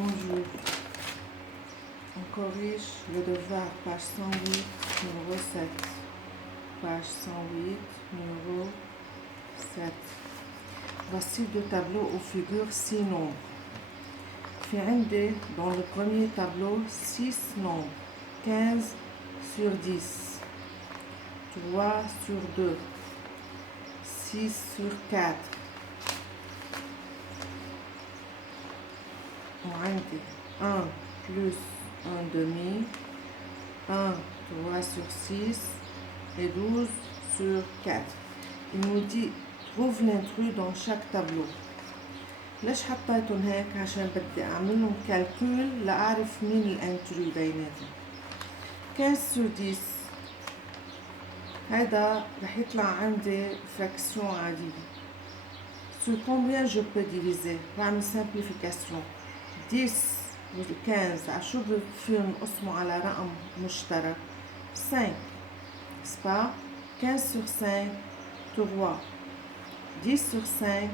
Bonjour. On corrige le devoir, page 108, numéro 7. Page 108, numéro 7. Voici deux tableaux aux figures 6 nombres. في عندي dans le premier tableau 6 nombres. 15 sur 10. 3 sur 2. 6 sur 4. وعندي 1 plus 1 demi, 1, 3 sur 6 et 12 sur 4. Il nous dit trouve l'intrus dans chaque tableau. ليش حطيتهم هيك؟ عشان بدي اعملهم كالكول لأعرف مين الانترو بيناتهم. 15 sur 10 هذا رح يطلع عندي fraction عادية. Sur combien je peux diviser؟ بعمل simplification. 10 و 15 عشو فيهم نقسموا على رقم مشترك 5 سبا 15 sur 5 3 10 sur 5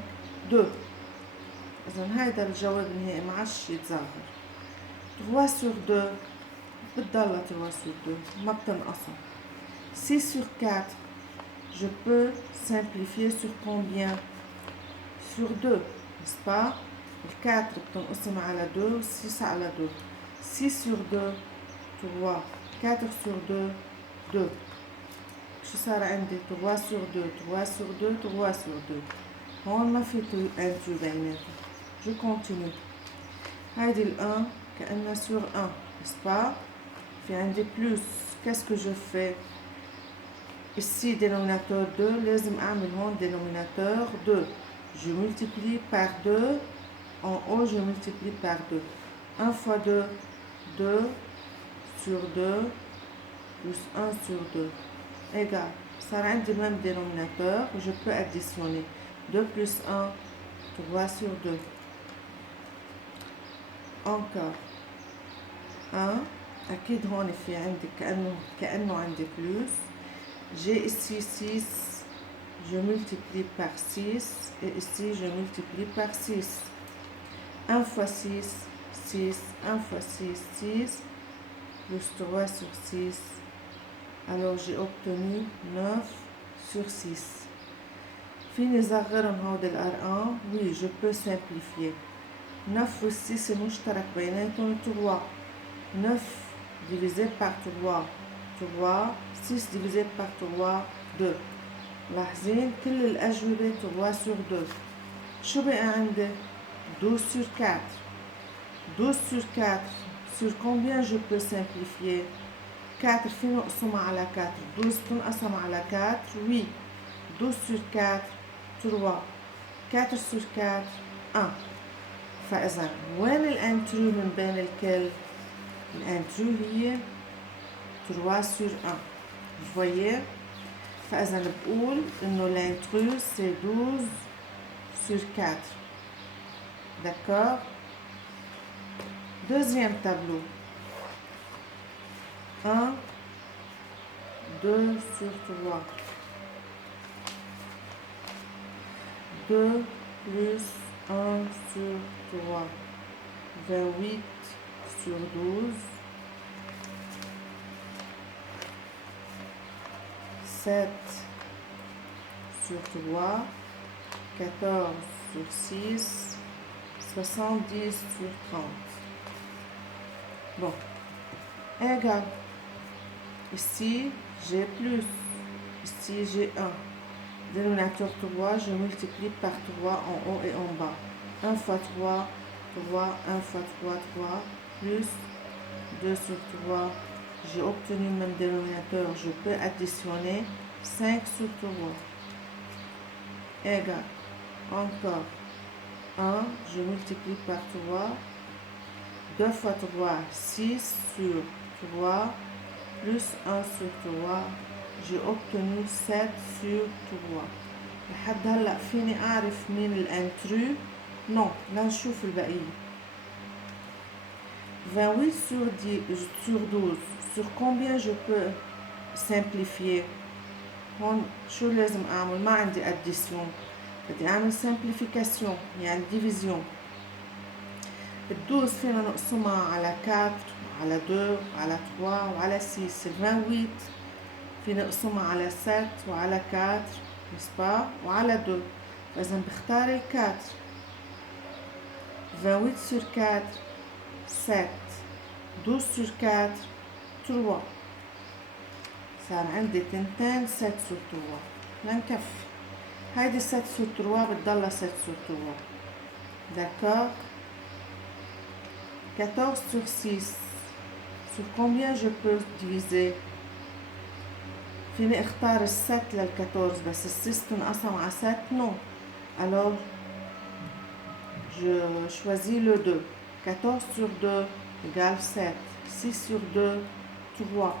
2. إذن هيدا الجواب النهائي ما عادش يتظاهر. 3 sur 2 بتضلها 3 sur 2 ما بتنقسم. 6 sur 4 je peux simplifier sur combien؟ sur 2 n'est-ce pas؟ 4 بتنقسم على 2 و 6 على 2. 6 sur 2 3 4 sur 2 2. شو صار عندي؟ 3 sur 2 3 sur 2 3 sur 2. هون ما في انترو بيناتهم. je continue. هيدي ال 1 كأنها sur 1 n'est-ce pas؟ في عندي plus. qu'est-ce que je fais؟ ici dénominateur 2 لازم أعمل هون dénominateur 2. je multiplie par 2. En haut, je multiplie par 2. 1 fois 2, 2 sur 2, plus 1 sur 2. Égal. Ça rend le même dénominateur. Je peux additionner. 2 plus 1, 3 sur 2. Encore. 1. أكيد هون في عندي كأنه عندي plus. J'ai ici 6. Je multiplie par 6. Et ici, je multiplie par 6. 1 fois 6, 6, 1 fois 6, 6, plus 3 sur 6. Alors j'ai obtenu 9 sur 6. فيني صغرهم هودي الأرقام؟ Oui, je peux simplifier. 9 و 6 مشترك بيناتهم 3. 9 divisé par 3, 3. 6 divisé par 3, 2. لاحظين كل الأجوبة 3 sur 2. شو بقى عندي؟ 12 sur 4. 12 sur 4. Sur combien je peux simplifier؟ 4 فينا نقسمها على 4. 12 تنقسم على 4. Oui. 12 sur 4. 3. 4 sur 4. 1. فإذا وين الانترو من بين الكل؟ الانترو هي 3 sur 1. Vous voyez؟ فإذا بقول إنه الانترو c'est 12 sur 4. D'accord? Deuxième tableau. 1, 2 sur 3. 2 plus 1 sur 3. 28 sur 12. 7 sur 3. 14 sur 6. 70 sur 30. Bon. Égal. Ici, j'ai plus. Ici, j'ai 1. Dénominateur 3, je multiplie par 3 en haut et en bas. 1 fois 3, 3. 1 fois 3, 3. Plus 2 sur 3. J'ai obtenu le même dénominateur. Je peux additionner 5 sur 3. Égal. Encore. 1, je multiplie par 3, 2 fois 3, 6 sur 3, plus 1 sur 3, j'ai obtenu 7 sur 3. لحد هلأ فيني أعرف مين الانترو؟ non. لنشوف البقية. 28 sur 12. Sur combien je peux simplifier؟ هون شو لازم أعمل؟ ما عندي addition. بدي أعمل simplification يعني division. 12 فينا نقسمها على 4 على 2 على 3 وعلى 6. 28 فينا نقسمها على 7 وعلى 4 نسبة وعلى 2. فإذا بختار ال 4. 28 sur 4 7. 12 sur 4 3. صار عندي تنتين 7 sur 3 لنكفي. هيدي 7 sur 3 بتضلها 7 sur 3. D'accord. 14 sur 6. Sur combien je peux diviser? فيني اختار ال 7 لل 14 بس ال 6 تنقسم على 7 non. Alors je choisis le 2. 14 sur 2 égale 7. 6 sur 2 3.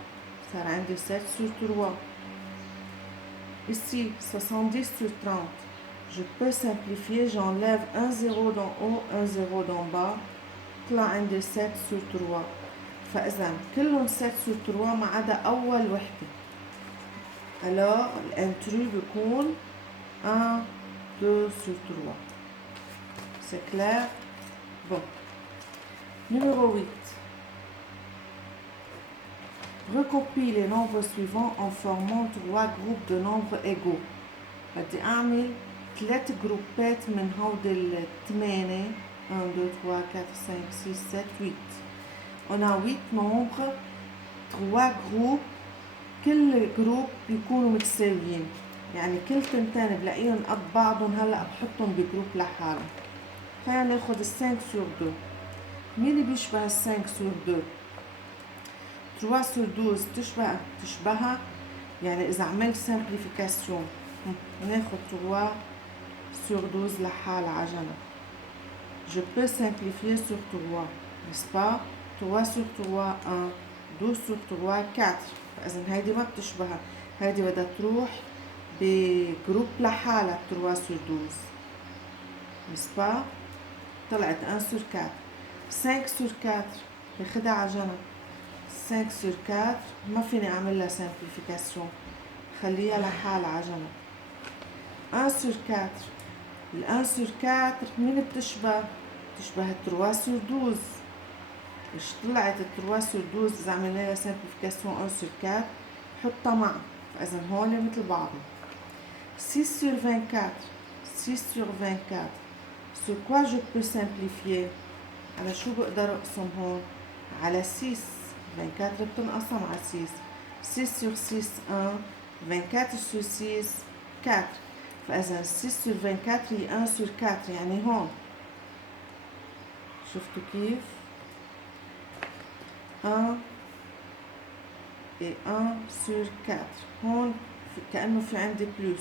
صار عندي 7 sur 3. Ici 70 sur 30. Je peux simplifier, j'enlève un 0 d'en haut, un 0 d'en bas. طلع عندي 7 sur 3. فإذا كلهم 7 sur 3 ما عدا أول وحدة. Alors l'intrus بيكون 1 2 sur 3. C'est clair? Bon. Numéro 8. Recopie les nombres suivants en formant 3 groupes de nombres égaux. بدي أعمل 3 جروبات من هودي الثمانية. 1 2 3 4 5 6 7 8. On a 8 nombres, 3 groupes. كل جروب بيكونوا متساويين، يعني كل تنتين بلاقيهم قد بعضهم. هلا بحطهم بجروب لحالهم. خلينا ناخد ال 5 sur 2. مين اللي بيشبه ال 5 sur 2؟ 3 sur 12 تشبهها. يعني إذا عملت simplification ناخد 3 sur 12 لحالها على جنب. Je peux simplifier sur 3, n'est-ce pas? 3 sur 3 1. 12 sur 3 4. فإذا هيدي ما بتشبهها. هيدي بدها تروح بجروب لحالها 3 sur 12. n'est-ce pas? طلعت 1 sur 4. 5 sur 4 باخدها على جنب. 5 sur 4 ما فيني أعمل لها simplification. خليها لحالها على جنب. 1 sur 4. ال 1 sur 4 مين بتشبه؟ بتشبه 3 sur 12. إيش طلعت 3 sur 12 إذا عملنا لها simplification 1 sur 4 حطها معا. فإذا هون مثل بعضهم. 6 sur 24. 6 sur 24. Sur quoi je peux simplifier؟ على شو بقدر أقسم هون؟ على 6. 24 بتنقسم على 6. 6 sur 6 1. 24 sur 6 4. فإذا 6 sur 24 هي 1 sur 4. يعني هون شفتوا كيف؟ 1 et 1 sur 4. هون كأنه في عندي بلوس.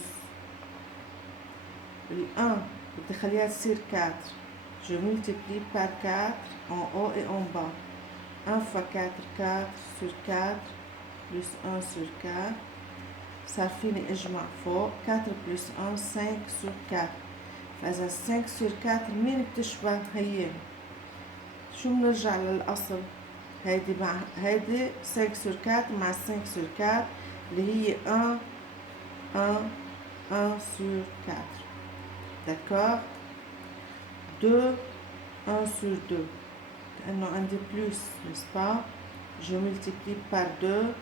ال 1 بدي خليها تصير 4. Je multiplie par 4 en haut et en bas. 1 fois 4 4 sur 4 plus 1 sur 4. صار فيني اجمع فوق 4 plus 1 5 sur 4. فإذا 5 sur 4 مين بتشبه؟ هي. شو بنرجع للأصل؟ هيدي مع هيدي 5 sur 4 مع 5 sur 4 اللي هي 1 1 1 sur 4. D'accord? 2 1 sur 2. لأنه عندي plus, n'est-ce pas? Je multiplie par 2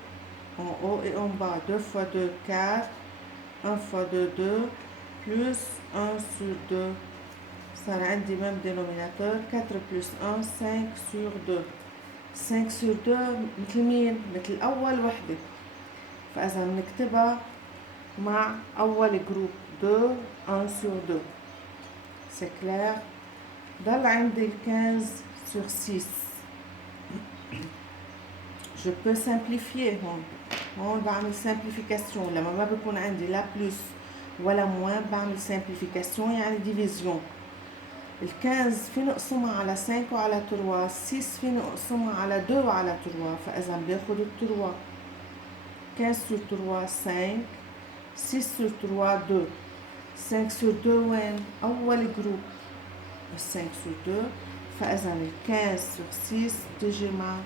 en haut et en bas. 2 fois 2 4. 1 fois 2 2 plus 1 sur 2. صار عندي même dénominateur. 4 plus 1 5 sur 2. 5 sur 2 مثل مين؟ مثل أول وحدة. فإذا بنكتبها مع أول جروب 2 1 sur 2. C'est clair? ضل عندي 15 sur 6. Je peux simplifier هون بعمل simplification. لما ما بيكون عندي لا plus ولا moins بعمل simplification يعني division. ال 15 فيني اقسمها على 5 وعلى 3. 6 فيني اقسمها على 2 وعلى 3. فاذا باخد ال 3. 15 sur 3 5. 6 sur 3 2. 5 sur 2 وين؟ أول جروب 5 sur 2. فإذا ال 15 sur 6 تجي مع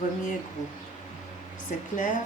premier groupe. C'est clair?